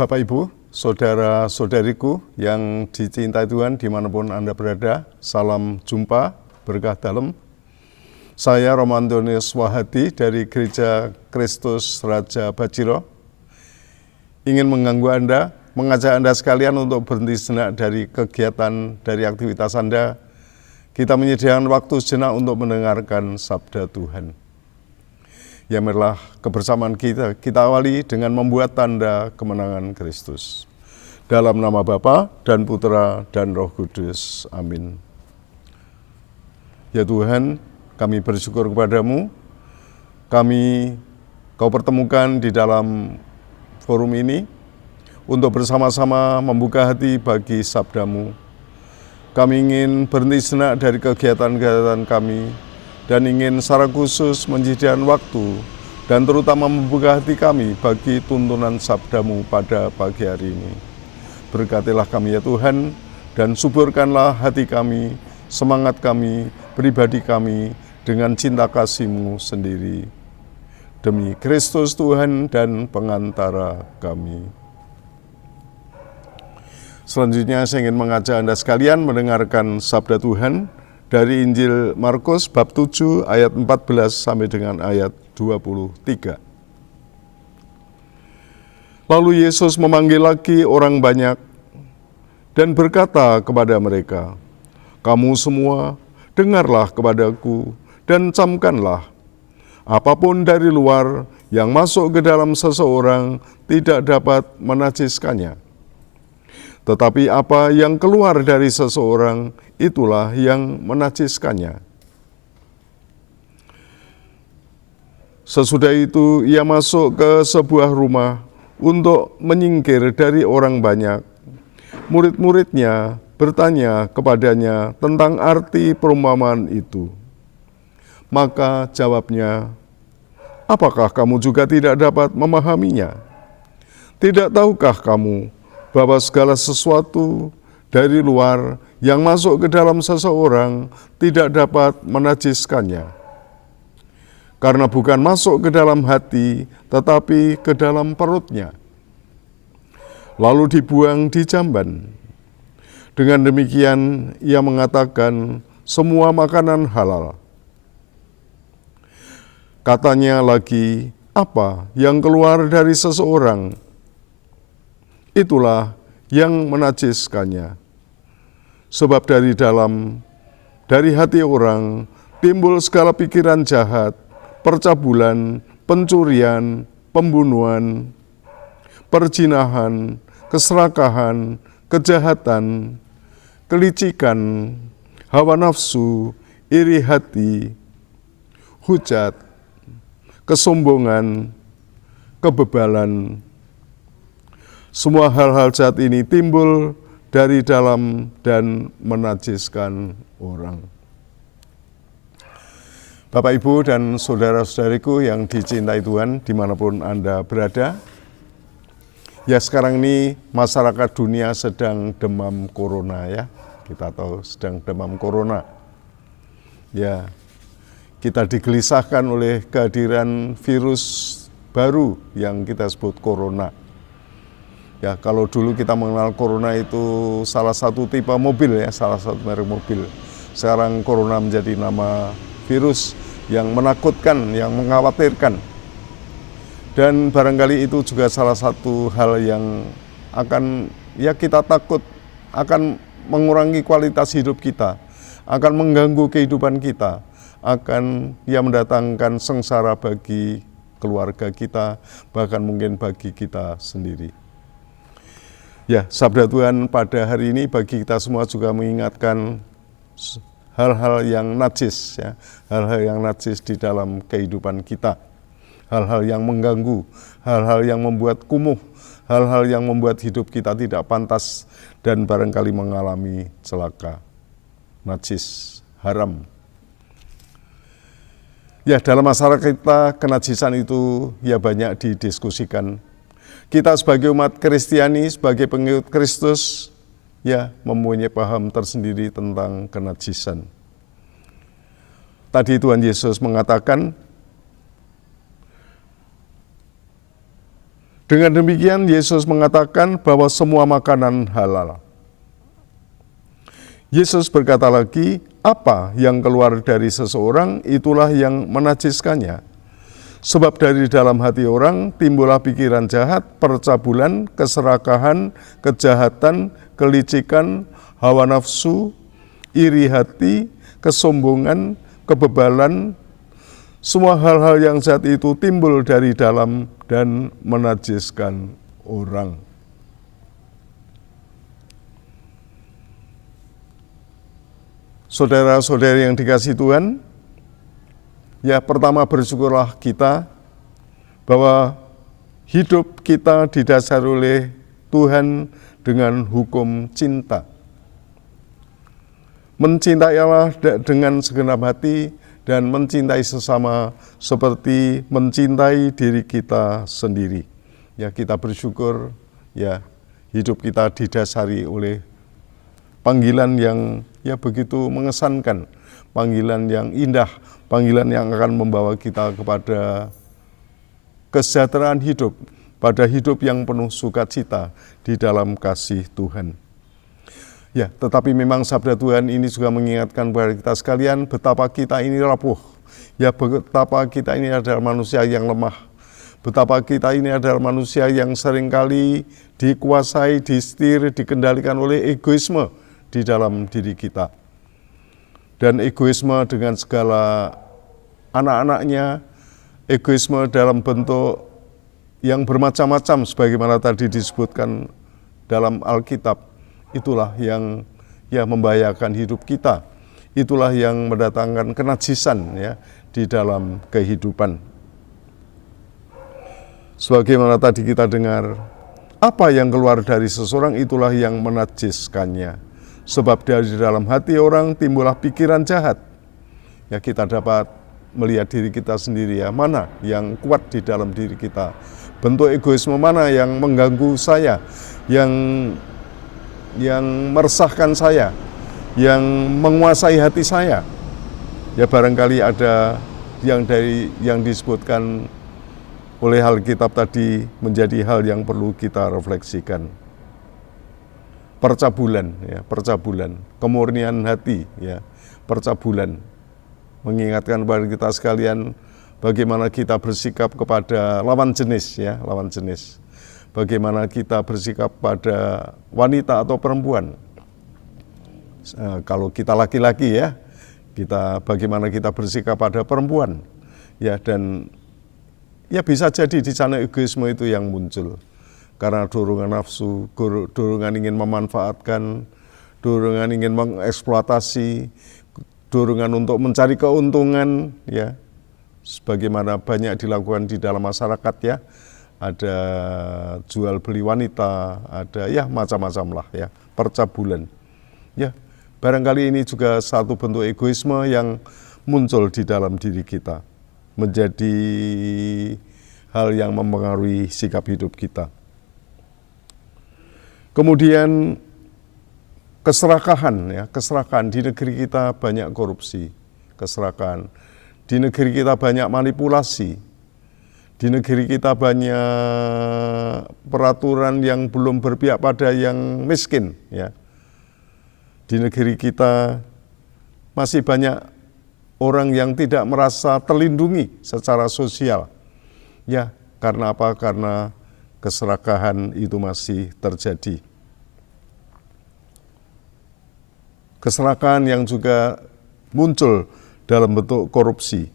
Bapak Ibu, saudara-saudariku yang dicintai Tuhan dimanapun Anda berada, salam jumpa, berkah dalam. Saya Romo Antonius Wahadi dari Gereja Kristus Raja Bajiro, ingin mengganggu Anda, mengajak Anda sekalian untuk berhenti sejenak dari kegiatan, dari aktivitas Anda. Kita menyediakan waktu sejenak untuk mendengarkan sabda Tuhan. Ya, marilah kebersamaan kita awali dengan membuat tanda kemenangan Kristus. Dalam nama Bapa dan Putra dan Roh Kudus. Amin. Ya Tuhan, kami bersyukur kepadamu. Kau pertemukan di dalam forum ini untuk bersama-sama membuka hati bagi sabdamu. Kami ingin berhenti sejenak dari kegiatan-kegiatan kami, dan ingin secara khusus menyediakan waktu dan terutama membuka hati kami bagi tuntunan sabdamu pada pagi hari ini. Berkatilah kami ya Tuhan, dan suburkanlah hati kami, semangat kami, pribadi kami dengan cinta kasih-Mu sendiri. Demi Kristus Tuhan dan pengantara kami. Selanjutnya saya ingin mengajak Anda sekalian mendengarkan sabda Tuhan dari Injil Markus bab 7 ayat 14 sampai dengan ayat 23. Lalu Yesus memanggil lagi orang banyak dan berkata kepada mereka, "Kamu semua dengarlah kepadaku dan camkanlah. Apapun dari luar yang masuk ke dalam seseorang tidak dapat menajiskannya. Tetapi apa yang keluar dari seseorang, itulah yang menajiskannya." Sesudah itu ia masuk ke sebuah rumah untuk menyingkir dari orang banyak. Murid-muridnya bertanya kepadanya tentang arti perumpamaan itu. Maka jawabnya, "Apakah kamu juga tidak dapat memahaminya? Tidak tahukah kamu bahwa segala sesuatu dari luar yang masuk ke dalam seseorang tidak dapat menajiskannya? Karena bukan masuk ke dalam hati, tetapi ke dalam perutnya, lalu dibuang di jamban. Dengan demikian ia mengatakan semua makanan halal." Katanya lagi, "Apa yang keluar dari seseorang, itulah yang menajiskannya. Sebab dari hati orang timbul segala pikiran jahat, percabulan, pencurian, pembunuhan, perzinahan, keserakahan, kejahatan, kelicikan, hawa nafsu, iri hati, hujat, kesombongan, kebebalan. Semua hal-hal jahat ini timbul dari dalam dan menajiskan orang." Bapak, Ibu, dan saudara-saudariku yang dicintai Tuhan dimanapun Anda berada. Ya, sekarang ini masyarakat dunia sedang demam corona ya. Kita tahu sedang demam corona. Ya, kita digelisahkan oleh kehadiran virus baru yang kita sebut corona. Ya, kalau dulu kita mengenal corona itu salah satu tipe mobil ya, salah satu merek mobil. Sekarang corona menjadi nama virus yang menakutkan, yang mengkhawatirkan. Dan barangkali itu juga salah satu hal yang akan kita takut akan mengurangi kualitas hidup kita, akan mengganggu kehidupan kita, akan mendatangkan sengsara bagi keluarga kita, bahkan mungkin bagi kita sendiri. Ya, sabda Tuhan pada hari ini bagi kita semua juga mengingatkan hal-hal yang najis, ya, hal-hal yang najis di dalam kehidupan kita, hal-hal yang mengganggu, hal-hal yang membuat kumuh, hal-hal yang membuat hidup kita tidak pantas dan barangkali mengalami celaka, najis, haram. Ya, dalam masyarakat kita kenajisan itu ya banyak didiskusikan. Kita sebagai umat Kristiani, sebagai pengikut Kristus, ya mempunyai paham tersendiri tentang kenajisan. Tadi Tuhan Yesus mengatakan, Dengan demikian Yesus mengatakan bahwa semua makanan halal. Yesus berkata lagi, apa yang keluar dari seseorang itulah yang menajiskannya. Sebab dari dalam hati orang timbullah pikiran jahat, percabulan, keserakahan, kejahatan, kelicikan, hawa nafsu, iri hati, kesombongan, kebebalan. Semua hal-hal yang jahat itu timbul dari dalam dan menajiskan orang. Saudara-saudari yang dikasihi Tuhan, ya pertama bersyukurlah kita bahwa hidup kita didasari oleh Tuhan dengan hukum cinta. Mencintai Allah dengan segenap hati dan mencintai sesama seperti mencintai diri kita sendiri. Ya, kita bersyukur ya hidup kita didasari oleh panggilan yang ya begitu mengesankan, panggilan yang indah, panggilan yang akan membawa kita kepada kesejahteraan hidup, pada hidup yang penuh sukacita di dalam kasih Tuhan. Ya, tetapi memang sabda Tuhan ini juga mengingatkan kepada kita sekalian betapa kita ini rapuh. Ya, betapa kita ini adalah manusia yang lemah. Betapa kita ini adalah manusia yang seringkali dikuasai, disetir, dikendalikan oleh egoisme di dalam diri kita. Dan egoisme dengan segala anak-anaknya, egoisme dalam bentuk yang bermacam-macam sebagaimana tadi disebutkan dalam Alkitab. Itulah yang ya membahayakan hidup kita. Itulah yang mendatangkan kenajisan ya di dalam kehidupan. Sebagaimana tadi kita dengar, apa yang keluar dari seseorang itulah yang menajiskannya. Sebab dari dalam hati orang timbullah pikiran jahat. Ya, kita dapat melihat diri kita sendiri ya, mana yang kuat di dalam diri kita. Bentuk egoisme mana yang mengganggu saya, yang meresahkan saya, yang menguasai hati saya. Ya, barangkali ada yang disebutkan oleh Alkitab tadi menjadi hal yang perlu kita refleksikan. Percabulan, ya, percabulan, kemurnian hati, ya, percabulan. Mengingatkan kepada kita sekalian bagaimana kita bersikap kepada lawan jenis, ya, lawan jenis. Bagaimana kita bersikap pada wanita atau perempuan. Kalau kita laki-laki ya, bagaimana kita bersikap pada perempuan. Ya, dan ya bisa jadi di sana egoisme itu yang muncul. Karena dorongan nafsu, dorongan ingin memanfaatkan, dorongan ingin mengeksploitasi, dorongan untuk mencari keuntungan, ya. Sebagaimana banyak dilakukan di dalam masyarakat ya. Ada jual beli wanita, ada ya macam-macam lah ya, percabulan. Ya, barangkali ini juga satu bentuk egoisme yang muncul di dalam diri kita, menjadi hal yang mempengaruhi sikap hidup kita. Kemudian keserakahan, ya, keserakahan di negeri kita banyak korupsi, keserakahan di negeri kita banyak manipulasi. Di negeri kita banyak peraturan yang belum berpihak pada yang miskin. Ya. Di negeri kita masih banyak orang yang tidak merasa terlindungi secara sosial. Ya, karena apa? Karena keserakahan itu masih terjadi. Keserakahan yang juga muncul dalam bentuk korupsi.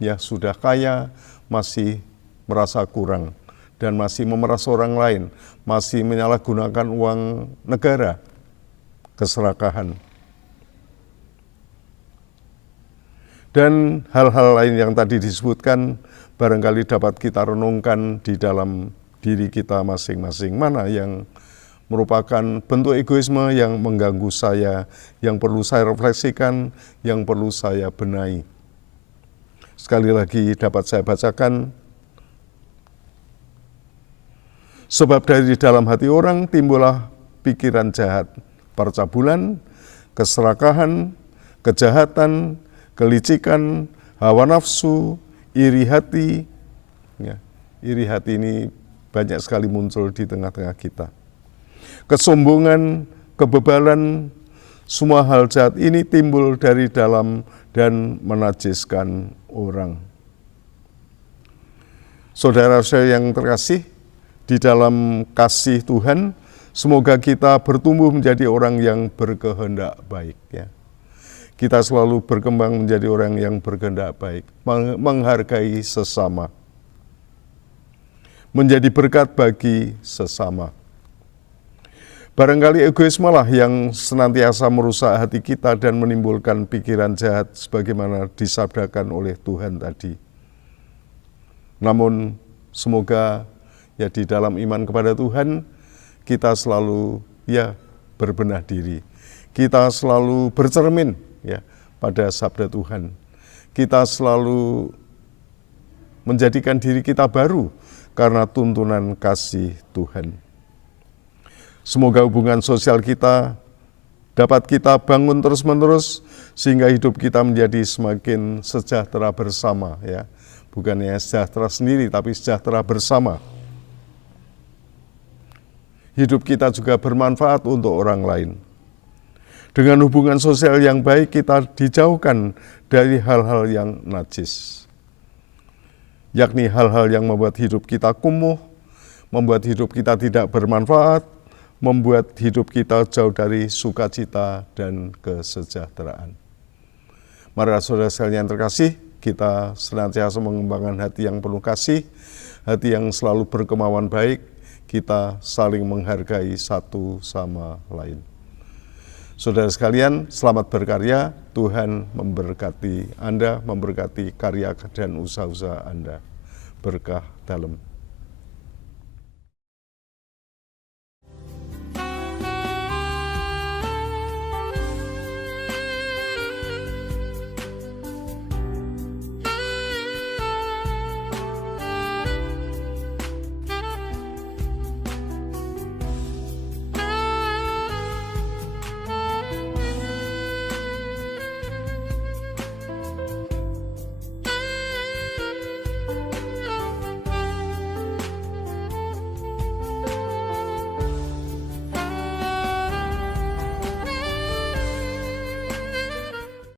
Ya, sudah kaya, masih merasa kurang, dan masih memeras orang lain, masih menyalahgunakan uang negara, keserakahan. Dan hal-hal lain yang tadi disebutkan, barangkali dapat kita renungkan di dalam diri kita masing-masing. Mana yang merupakan bentuk egoisme yang mengganggu saya, yang perlu saya refleksikan, yang perlu saya benahi. Sekali lagi dapat saya bacakan, sebab dari dalam hati orang timbullah pikiran jahat, percabulan, keserakahan, kejahatan, kelicikan, hawa nafsu, iri hati. Ya, iri hati ini banyak sekali muncul di tengah-tengah kita. Kesombongan, kebebalan, semua hal jahat ini timbul dari dalam dan menajiskan orang. Saudara-saudara yang terkasih, di dalam kasih Tuhan, semoga kita bertumbuh menjadi orang yang berkehendak baik. Ya. Kita selalu berkembang menjadi orang yang berkehendak baik, menghargai sesama, menjadi berkat bagi sesama. Barangkali egoisme lah yang senantiasa merusak hati kita dan menimbulkan pikiran jahat sebagaimana disabdakan oleh Tuhan tadi. Namun semoga ya di dalam iman kepada Tuhan kita selalu ya berbenah diri. Kita selalu bercermin ya pada sabda Tuhan. Kita selalu menjadikan diri kita baru karena tuntunan kasih Tuhan. Semoga hubungan sosial kita dapat kita bangun terus-menerus sehingga hidup kita menjadi semakin sejahtera bersama ya. Bukannya sejahtera sendiri tapi sejahtera bersama. Hidup kita juga bermanfaat untuk orang lain. Dengan hubungan sosial yang baik kita dijauhkan dari hal-hal yang najis. Yakni hal-hal yang membuat hidup kita kumuh, membuat hidup kita tidak bermanfaat, membuat hidup kita jauh dari sukacita dan kesejahteraan. Mari saudara sekalian yang terkasih, kita senantiasa mengembangkan hati yang penuh kasih, hati yang selalu berkemauan baik, kita saling menghargai satu sama lain. Saudara sekalian, selamat berkarya, Tuhan memberkati Anda, memberkati karya dan usaha-usaha Anda. Berkah dalam